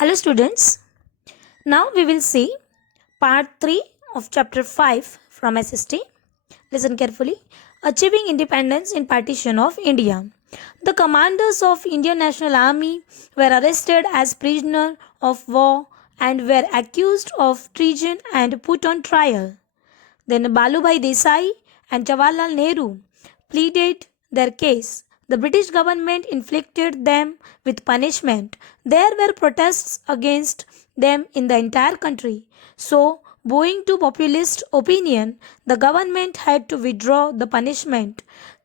Hello students, now we will see part 3 of chapter 5 from SST. Listen carefully. Achieving independence in partition of India. The commanders of Indian National Army were arrested as prisoners of war and were accused of treason and put on trial. Then Balubhai Desai and Jawaharlal Nehru pleaded their case. The British government inflicted them with punishment. There were protests against them in the entire country. So, owing to populist opinion, the government had to withdraw the punishment.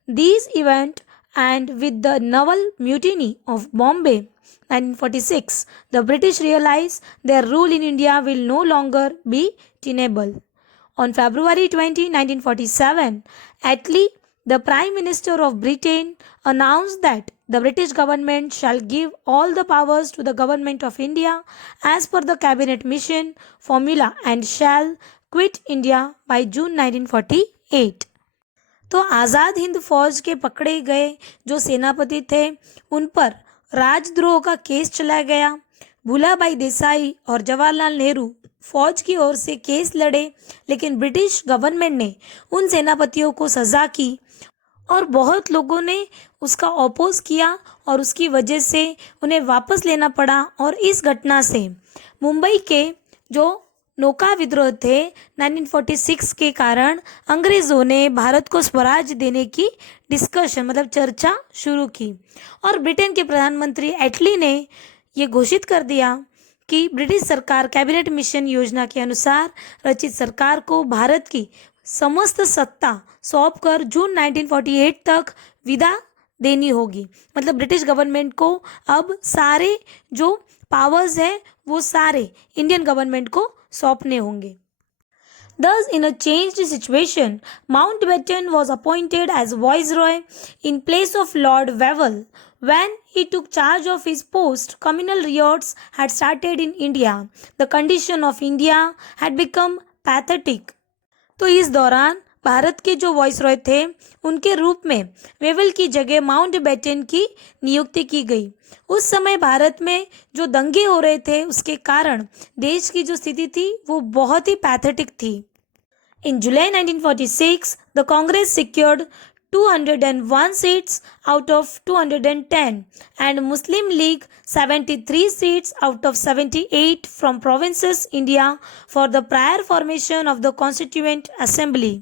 These events and with the naval mutiny of Bombay 1946, the British realized their rule in India will no longer be tenable. On February 20, 1947, Attlee, the Prime Minister of Britain, announced that the British government shall give all the powers to the Government of India as per the Cabinet Mission formula and shall quit India by June 1948. तो आज़ाद हिंद फौज के पकड़े गए जो सेनापति थे उन पर राजद्रोह का केस चलाया गया। भूलाभाई देसाई और जवाहरलाल नेहरू फौज की ओर से केस लड़े, लेकिन ब्रिटिश गवर्नमेंट ने उन सेनापतियों को सजा की और बहुत लोगों ने उसका अपोज किया और उसकी वजह से उन्हें वापस लेना पड़ा। और इस घटना से मुंबई के जो नौका विद्रोह थे 1946 के कारण अंग्रेज़ों ने भारत को स्वराज देने की डिस्कशन मतलब चर्चा शुरू की और ब्रिटेन के प्रधानमंत्री एटली ने ये घोषित कर दिया कि ब्रिटिश सरकार कैबिनेट मिशन योजना के अनुसार रचित सरकार को भारत की समस्त सत्ता सौंपकर जून 1948 तक विदा देनी होगी। मतलब ब्रिटिश गवर्नमेंट को अब सारे जो पावर्स हैं वो सारे इंडियन गवर्नमेंट को सौंपने होंगे। Thus, in a changed situation, Mountbatten was appointed as Viceroy in place of Lord Wavell. When he took charge of his post, communal riots had started in India. The condition of India had become pathetic. तो इस दौरान भारत के जो viceroy थे उनके रूप में Wavell की जगह माउंटबेटन की नियुक्ति की गई। उस समय भारत में जो दंगे हो रहे थे उसके कारण देश की जो स्थिति थी वो बहुत ही पैथेटिक थी। In July 1946, the Congress secured 201 seats out of 210 and Muslim League 73 seats out of 78 from provinces India for the prior formation of the Constituent Assembly.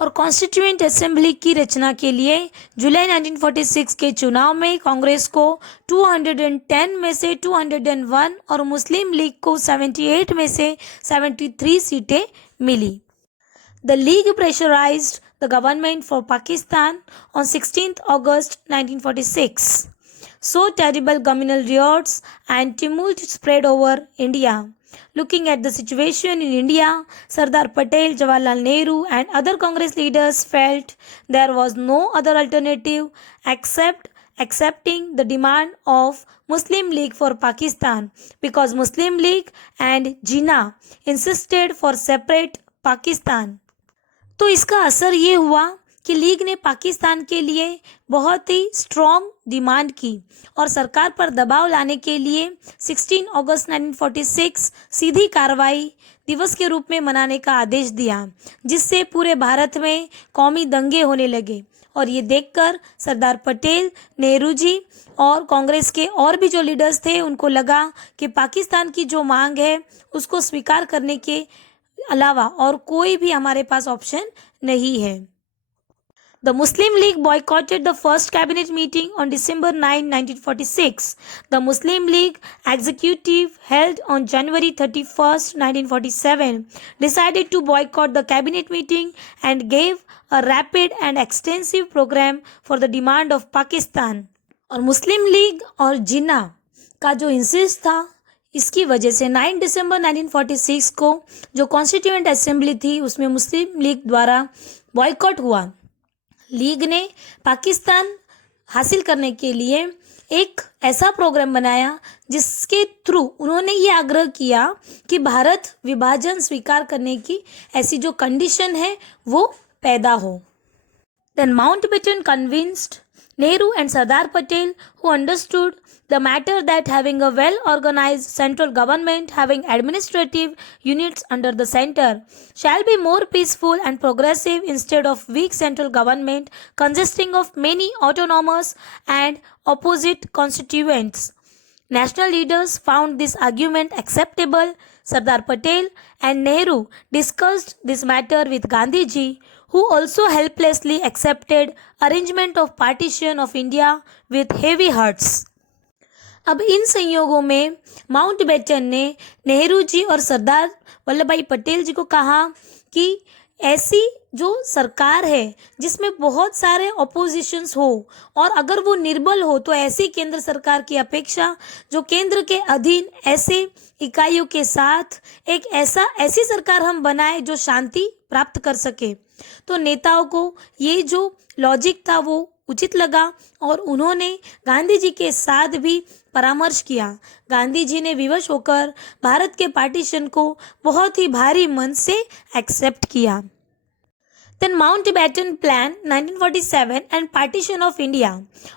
और कॉन्स्टिट्यूएंट असेंबली की रचना के लिए जुलाई 1946 के चुनाव में कांग्रेस को 210 में से 201 और मुस्लिम लीग को 78 में से 73 सीटें मिली। The League pressurized the government for Pakistan on 16th August 1946. So terrible communal riots and tumult spread over India. Looking at the situation in India, Sardar Patel, Jawaharlal Nehru and other Congress leaders felt there was no other alternative except accepting the demand of Muslim League for Pakistan because Muslim League and Jinnah insisted for separate Pakistan. तो इसका असर ये हुआ कि league ने पाकिस्तान के लिए बहुत ही स्ट्रॉन्ग डिमांड की और सरकार पर दबाव लाने के लिए 16 अगस्त 1946 सीधी कार्रवाई दिवस के रूप में मनाने का आदेश दिया, जिससे पूरे भारत में कौमी दंगे होने लगे। और ये देखकर सरदार पटेल, नेहरू जी और कांग्रेस के और भी जो लीडर्स थे उनको लगा कि पाकिस्तान की जो मांग है उसको स्वीकार करने के अलावा और कोई भी हमारे पास ऑप्शन नहीं है। The Muslim League boycotted the first cabinet meeting on December 9, 1946. The Muslim League executive held on January 31st, 1947 decided to boycott the cabinet meeting and gave a rapid and extensive program for the demand of Pakistan. और मुस्लिम league और जिन्ना का जो insist था इसकी वजह से 9 दिसंबर 1946 को जो कॉन्स्टिट्यूएंट असेंबली थी उसमें मुस्लिम लीग द्वारा बॉयकॉट हुआ। लीग ने पाकिस्तान हासिल करने के लिए एक ऐसा प्रोग्राम बनाया जिसके थ्रू उन्होंने ये आग्रह किया कि भारत विभाजन स्वीकार करने की ऐसी जो कंडीशन है वो पैदा हो। Then Mountbatten convinced Nehru and Sardar Patel, who understood the matter that having a well organized central government having administrative units under the center shall be more peaceful and progressive instead of weak central government consisting of many autonomous and opposite constituents. National leaders found this argument acceptable. Sardar Patel and Nehru discussed this matter with Gandhiji, who also helplessly accepted arrangement of partition of India with heavy hearts. अब इन संयोगों में Mountbatten ने नेहरू जी और सरदार वल्लभ भाई पटेल जी को कहा कि ऐसी जो सरकार है जिसमें बहुत सारे ऑपोजिशंस हो और अगर वो निर्बल हो तो ऐसी केंद्र सरकार की अपेक्षा जो केंद्र के अधीन ऐसे इकाइयों के साथ एक ऐसी सरकार हम बनाए जो शांति प्राप्त कर सके। तो नेताओं को ये जो लॉजिक था वो उचित लगा और उन्होंने गांधी जी के साथ भी परामर्श किया। गांधी जी ने विवश होकर भारत के पार्टीशन को बहुत ही भारी मन से एक्सेप्ट किया। Then Mountbatten Plan 1947 and Partition of India.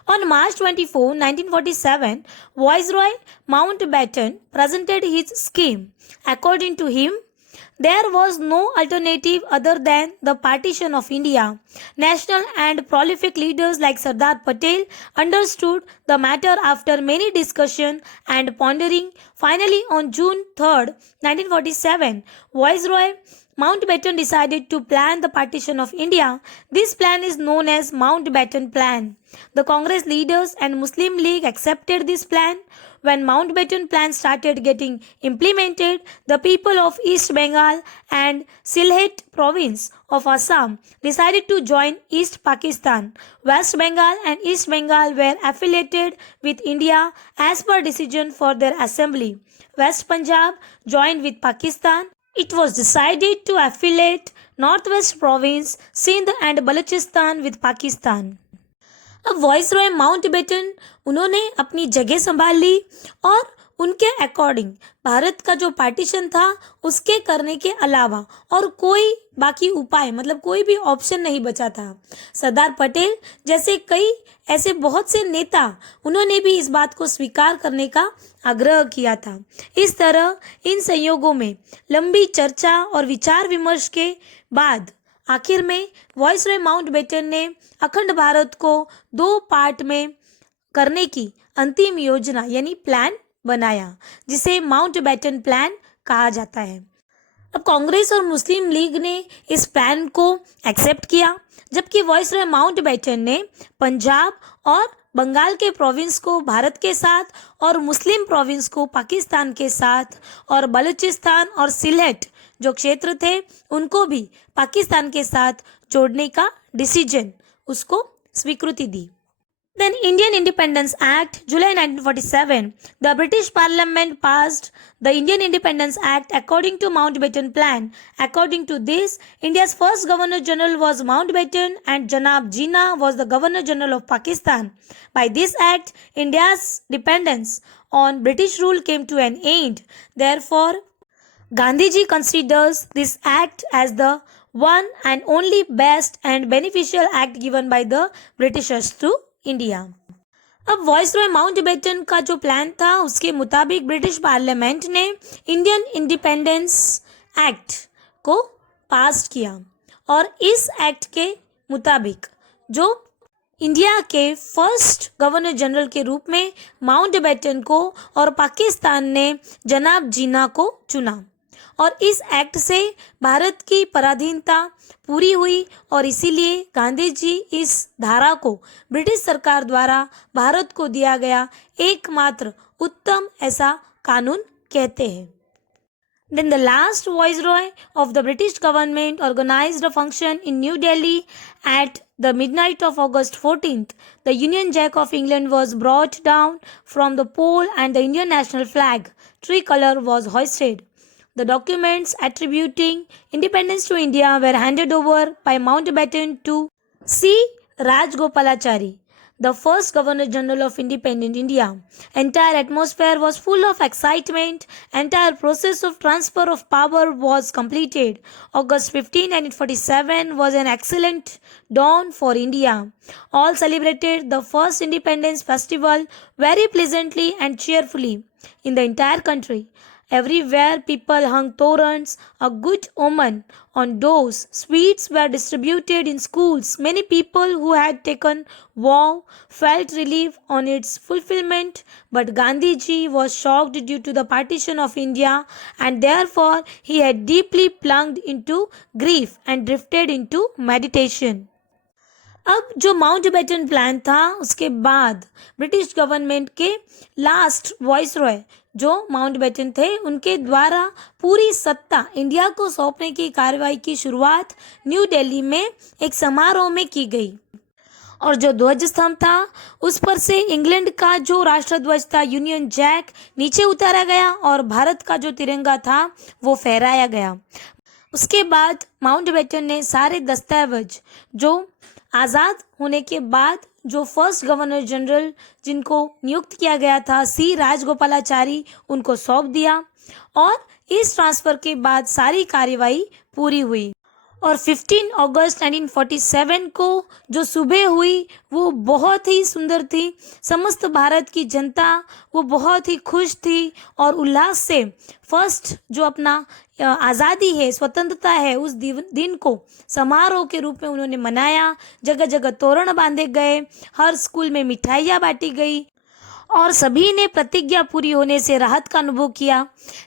On March 24, 1947, Viceroy Mountbatten presented his scheme. According to him, there was no alternative other than the partition of India. National and prolific leaders like Sardar Patel understood the matter after many discussion and pondering. Finally, on June 3, 1947, Viceroy Mountbatten decided to plan the partition of India. This plan is known as Mountbatten Plan. The Congress leaders and Muslim League accepted this plan. When Mountbatten Plan started getting implemented, the people of East Bengal and Sylhet province of Assam decided to join East Pakistan. West Bengal and East Bengal were affiliated with India as per decision for their assembly. West Punjab joined with Pakistan. It was decided to affiliate Northwest Province, Sindh and Balochistan with Pakistan. अब viceroy Mountbatten उन्होंने अपनी जगह संभाल ली और उनके according Bharat का जो partition था उसके करने के अलावा और कोई बाकी उपाय मतलब कोई भी ऑप्शन नहीं बचा था। सरदार पटेल जैसे कई ऐसे बहुत से नेता उन्होंने भी इस बात को स्वीकार करने का आग्रह किया था। इस तरह इन संयोगों में लंबी चर्चा और विचार विमर्श के बाद आखिर में वॉइसरॉय माउंटबेटन ने अखंड भारत को 2 पार्ट में करने की अंतिम योजना यानी प्लान बनाया जिसे माउंटबेटन प्लान कहा जाता है। अब कांग्रेस और मुस्लिम लीग ने इस प्लान को एक्सेप्ट किया जबकि वॉइसरॉय माउंटबेटन ने पंजाब और बंगाल के प्रोविंस को भारत के साथ और मुस्लिम प्रोविंस को पाकिस्तान के साथ और बलूचिस्तान और सिलेट जो क्षेत्र थे उनको भी पाकिस्तान के साथ जोड़ने का डिसीजन उसको स्वीकृति दी। Then Indian Independence Act, July 1947, the British Parliament passed the Indian Independence Act according to Mountbatten Plan. According to this, India's first Governor General was Mountbatten and Janab Jinnah was the Governor General of Pakistan. By this act, India's dependence on British rule came to an end. Therefore, Gandhiji considers this act as the one and only best and beneficial act given by the Britishers to India. अब viceroy Mountbatten का जो plan था उसके मुताबिक British parliament ने Indian independence act को पास किया और इस एक्ट के मुताबिक जो इंडिया के फर्स्ट गवर्नर जनरल के रूप में माउंटबेटन को और पाकिस्तान ने जनाब जिन्ना को चुना और इस एक्ट से भारत की पराधीनता पूरी हुई और इसीलिए गांधी जी इस धारा को ब्रिटिश सरकार द्वारा भारत को दिया गया एकमात्र उत्तम ऐसा कानून कहते हैं। Then the last viceroy of the British government organized a function in New Delhi at the midnight of August 14th. The Union Jack of England was brought down from the pole and the Indian national flag, tricolor, was hoisted. The documents attributing independence to India were handed over by Mountbatten to C. Rajgopalachari. the first Governor General of independent India. Entire atmosphere was full of excitement. Entire process of transfer of power was completed. August 15, 1947 was an excellent dawn for India. All celebrated the first Independence Festival very pleasantly and cheerfully in the entire country. Everywhere people hung torrents, a good omen, on doors. Sweets were distributed in schools. Many people who had taken vow felt relief on its fulfillment, but Gandhiji was shocked due to the partition of India, and therefore he had deeply plunged into grief and drifted into meditation. अब जो Mountbatten plan था उसके बाद British government के last viceroy जो Mountbatten थे उनके द्वारा पूरी सत्ता इंडिया को सौंपने की कार्रवाई की शुरुआत न्यू दिल्ली में एक समारोह में की गई और जो ध्वज स्तंभ था उस पर से इंग्लैंड का जो राष्ट्रध्वज था यूनियन जैक नीचे उतारा गया और भारत का जो तिरंगा था वो फहराया गया। उसके बाद माउंटबेटन ने सारे दस्तावेज जो आज़ाद होने के बाद जो फर्स्ट गवर्नर जनरल जिनको नियुक्त किया गया था सी राजगोपालाचारी उनको सौंप दिया और इस ट्रांसफ़र के बाद सारी कार्यवाही पूरी हुई और 15 अगस्त 1947 को जो सुबह हुई वो बहुत ही सुंदर थी। समस्त भारत की जनता वो बहुत ही खुश थी और उल्लास से फर्स्ट जो अपना आज़ादी है स्वतंत्रता है उस दिन को समारोह के रूप में उन्होंने मनाया। जगह जगह तोरण बांधे गए, हर स्कूल में मिठाइयाँ बांटी गई और सभी ने प्रतिज्ञा पूरी होने से राहत का अनुभव किया।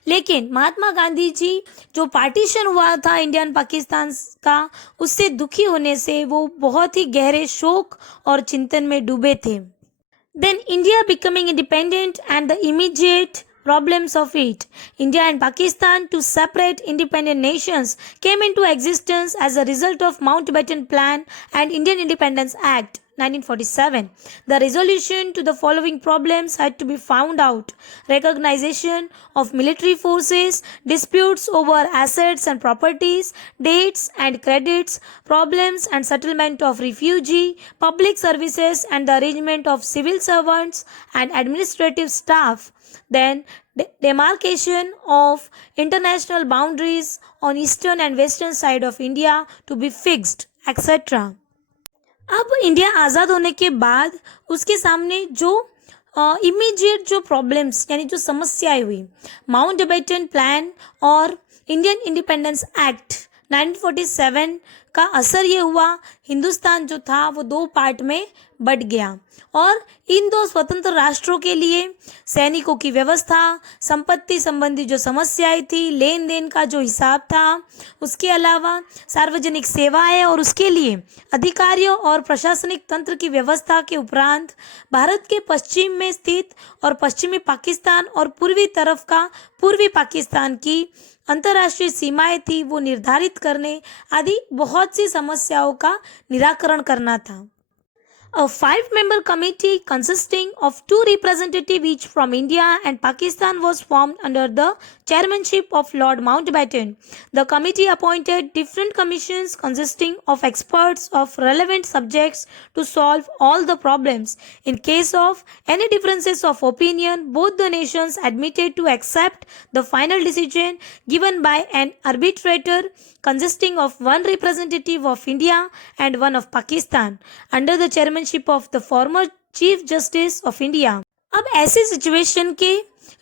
लेकिन महात्मा गांधी जी जो पार्टीशन हुआ था इंडियन पाकिस्तान का उससे दुखी होने से वो बहुत ही गहरे शोक और चिंतन में डूबे थे। Then India becoming independent and the immediate problems of it. India and Pakistan, two separate independent nations, came into existence as a result of Mountbatten Plan and Indian Independence Act 1947. The resolution to the following problems had to be found out: recognition of military forces, disputes over assets and properties, dates and credits, problems and settlement of refugee, public services and the arrangement of civil servants and administrative staff. Then demarcation of international boundaries on eastern and western side of India to be fixed, etc. अब India आज़ाद होने के बाद उसके सामने जो immediate जो problems यानी जो समस्याएं हुई, माउंटबेटन प्लान और इंडियन इंडिपेंडेंस एक्ट 1947 का असर ये हुआ हिंदुस्तान जो था वो दो पार्ट में बट गया और इन दो स्वतंत्र राष्ट्रों के लिए सैनिकों की व्यवस्था, संपत्ति संबंधी जो समस्याएं थी, लेन देन का जो हिसाब था, उसके अलावा सार्वजनिक सेवाएं और उसके लिए अधिकारियों और प्रशासनिक तंत्र की व्यवस्था के उपरांत भारत के पश्चिम में स्थित और पश्चिमी पाकिस्तान और पूर्वी तरफ का पूर्वी पाकिस्तान की अंतर्राष्ट्रीय सीमाएं थी वो निर्धारित करने आदि बहुत सी समस्याओं का निराकरण करना था। A 5-member committee consisting of 2 representatives each from India and Pakistan was formed under the chairmanship of Lord Mountbatten. The committee appointed different commissions consisting of experts of relevant subjects to solve all the problems. In case of any differences of opinion, both the nations admitted to accept the final decision given by an arbitrator consisting of one representative of India and one of Pakistan under the chairmanship of the former Chief Justice of India. अब ऐसी situation के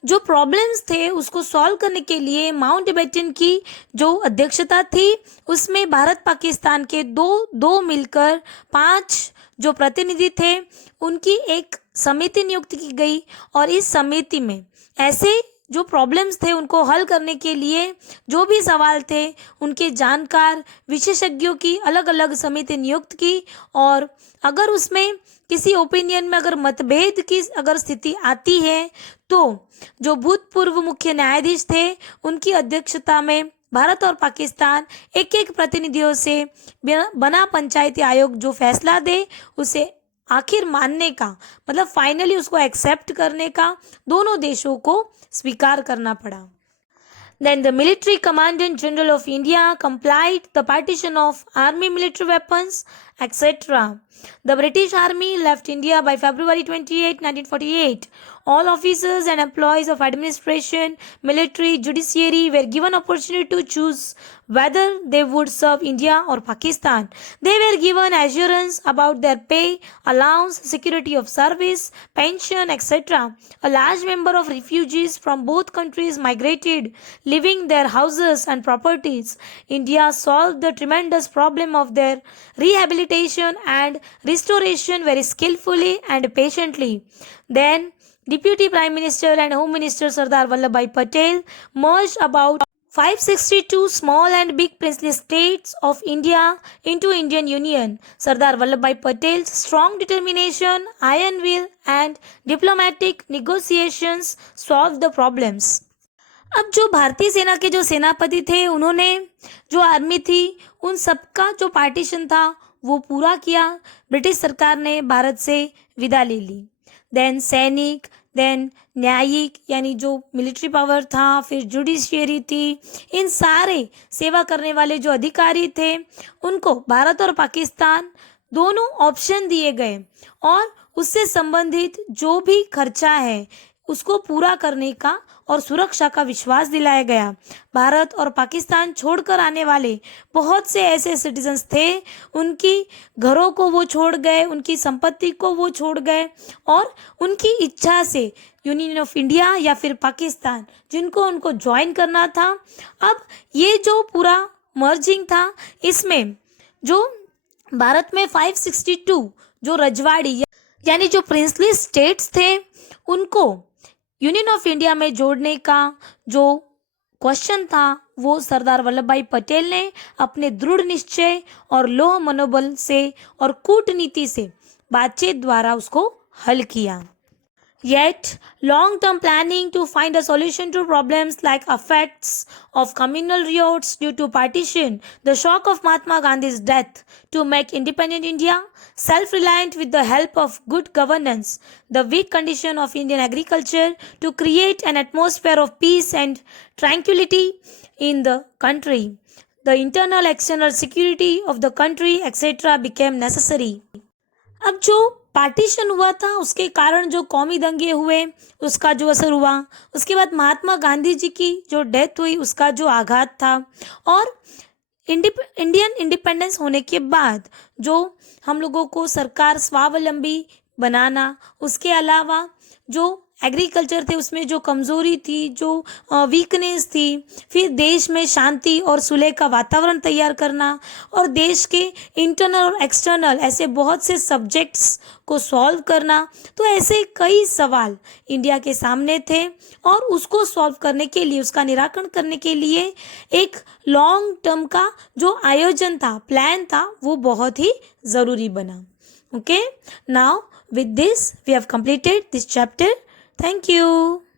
जो problems थे उसको solve करने के लिए Mountbatten की जो अध्यक्षता थी उसमें भारत पाकिस्तान के दो मिलकर 5 जो प्रतिनिधि थे उनकी एक समिति नियुक्त की गई और इस समिति में ऐसे जो प्रॉब्लम्स थे उनको हल करने के लिए जो भी सवाल थे उनके जानकार विशेषज्ञों की अलग अलग समिति नियुक्त की और अगर उसमें किसी ओपिनियन में अगर मतभेद की अगर स्थिति आती है तो जो भूतपूर्व मुख्य न्यायाधीश थे उनकी अध्यक्षता में भारत और पाकिस्तान एक एक प्रतिनिधियों से बना पंचायती आयोग जो फैसला दे उसे आखिर मानने का मतलब फाइनली उसको एक्सेप्ट करने का दोनों देशों को स्वीकार करना पड़ा। Then the military commandant general of India complied the partition of army military weapons, etc. The British Army left India by February 28, 1948. All officers and employees of administration, military, judiciary were given opportunity to choose whether they would serve India or Pakistan. They were given assurance about their pay, allowance, security of service, pension, etc. A large number of refugees from both countries migrated, leaving their houses and properties. India solved the tremendous problem of their rehabilitation and restoration very skillfully and patiently. Then, Deputy Prime Minister and Home Minister Sardar Vallabhbhai Patel merged about 562 small and big princely states of India into Indian Union. Sardar Vallabhbhai Patel's strong determination, iron will and diplomatic negotiations solved the problems. अब जो भारतीय सेना के जो सेनापति थे उन्होंने जो आर्मी थी उन सबका जो पार्टीशन था वो पूरा किया. ब्रिटिश सरकार ने भारत से विदा ले ली. देन सैनिक, देन न्यायिक यानी जो मिलिट्री पावर था, फिर जुडिशियरी थी, इन सारे सेवा करने वाले जो अधिकारी थे उनको भारत और पाकिस्तान दोनों ऑप्शन दिए गए और उससे संबंधित जो भी खर्चा है उसको पूरा करने का और सुरक्षा का विश्वास दिलाया गया. भारत और पाकिस्तान छोड़कर आने वाले बहुत से ऐसे सिटीजन्स थे, उनकी घरों को वो छोड़ गए, उनकी संपत्ति को वो छोड़ गए और उनकी इच्छा से यूनियन ऑफ इंडिया या फिर पाकिस्तान जिनको उनको ज्वाइन करना था. अब ये जो पूरा मर्जिंग था इसमें जो भारत में 562 जो रजवाड़ी यानी जो प्रिंसली स्टेट्स थे उनको यूनियन ऑफ इंडिया में जोड़ने का जो क्वेश्चन था वो सरदार वल्लभ भाई पटेल ने अपने दृढ़ निश्चय और लौह मनोबल से और कूटनीति से बातचीत द्वारा उसको हल किया. Yet, long-term planning to find a solution to problems like effects of communal riots due to partition, the shock of Mahatma Gandhi's death to make independent India, self-reliant with the help of good governance, the weak condition of Indian agriculture to create an atmosphere of peace and tranquility in the country, the internal external security of the country, etc. became necessary. अब जो partition हुआ था उसके कारण जो कौमी दंगे हुए उसका जो असर हुआ, उसके बाद महात्मा गांधी जी की जो डेथ हुई उसका जो आघात था और इंडियन इंडिपेंडेंस होने के बाद जो हम लोगों को सरकार स्वावलंबी बनाना, उसके अलावा जो एग्रीकल्चर थे उसमें जो कमज़ोरी थी, जो वीकनेस थी, फिर देश में शांति और सुलह का वातावरण तैयार करना और देश के इंटरनल और एक्सटर्नल ऐसे बहुत से सब्जेक्ट्स को सॉल्व करना. तो ऐसे कई सवाल इंडिया के सामने थे और उसको सॉल्व करने के लिए, उसका निराकरण करने के लिए एक लॉन्ग टर्म का जो आयोजन था, प्लान था, वो बहुत ही ज़रूरी बना. Okay, now with this we have completed this chapter. Thank you.